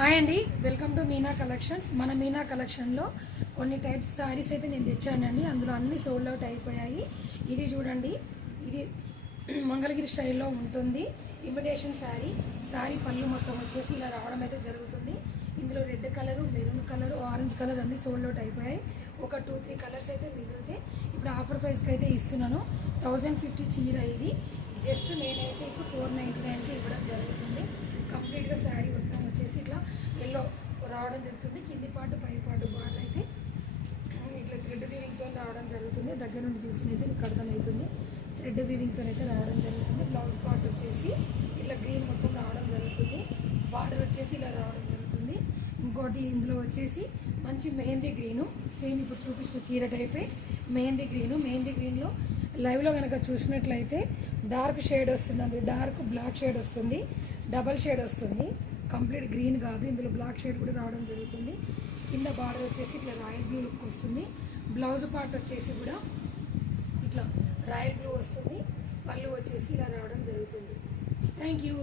Hi అండి, welcome to Meena collections. మన మీనా కలెక్షన్లో కొన్ని టైప్స్ శారీస్ అయితే నేను తెచ్చానండి. అందులో అన్ని సోల్డ్ అవుట్ అయిపోయాయి. ఇది చూడండి, ఇది మంగళగిరి స్టైల్లో ఉంటుంది. ఇమిటేషన్ శారీ పళ్ళు మొత్తం వచ్చేసి ఇలా రావడం అయితే జరుగుతుంది. ఇందులో red colour, maroon colour, orange colour అన్ని సోల్డ్ అవుట్ అయిపోయాయి. ఒక 2-3 కలర్స్ అయితే మిగిలితే ఇప్పుడు ఆఫర్ ప్రైస్కి అయితే ఇస్తున్నాను. 1050 చీర ఇది. జస్ట్ నేనైతే ఇప్పుడు 499కి ఇవ్వడం జరుగుతుంది. కంప్లీట్గా శారీ మొత్తం వచ్చేసి ఇట్లా ఎల్లో రావడం జరుగుతుంది. కింది పాటు పై పాటు బార్డర్ అయితే ఇట్లా థ్రెడ్ వీవింగ్తో రావడం జరుగుతుంది. దగ్గర నుండి చూసినైతే మీకు అర్థమవుతుంది. థ్రెడ్ వీవింగ్తో అయితే రావడం జరుగుతుంది. బ్లౌజ్ పార్ట్ వచ్చేసి ఇట్లా గ్రీన్ మొత్తం రావడం జరుగుతుంది. బార్డర్ వచ్చేసి ఇలా రావడం జరుగుతుంది. ఇంకోటి ఇందులో వచ్చేసి మంచి మెహందీ గ్రీను, సేమ్ ఇప్పుడు చూపించిన చీర టైపే మెహందీ గ్రీన్లో లైవ్లో కనుక చూసినట్లయితే డార్క్ షేడ్ వస్తుందండి. డార్క్ బ్లాక్ షేడ్ వస్తుంది, డబల్ షేడ్ వస్తుంది. కంప్లీట్ గ్రీన్ కాదు, ఇందులో బ్లాక్ షేడ్ కూడా రావడం జరుగుతుంది. కింద బార్డర్ వచ్చేసి ఇట్లా రాయల్ బ్లూ లుక్ వస్తుంది. బ్లౌజ్ పార్ట్ వచ్చేసి కూడా ఇట్లా రాయల్ బ్లూ వస్తుంది. పళ్ళు వచ్చేసి ఇలా రావడం జరుగుతుంది. Thank you.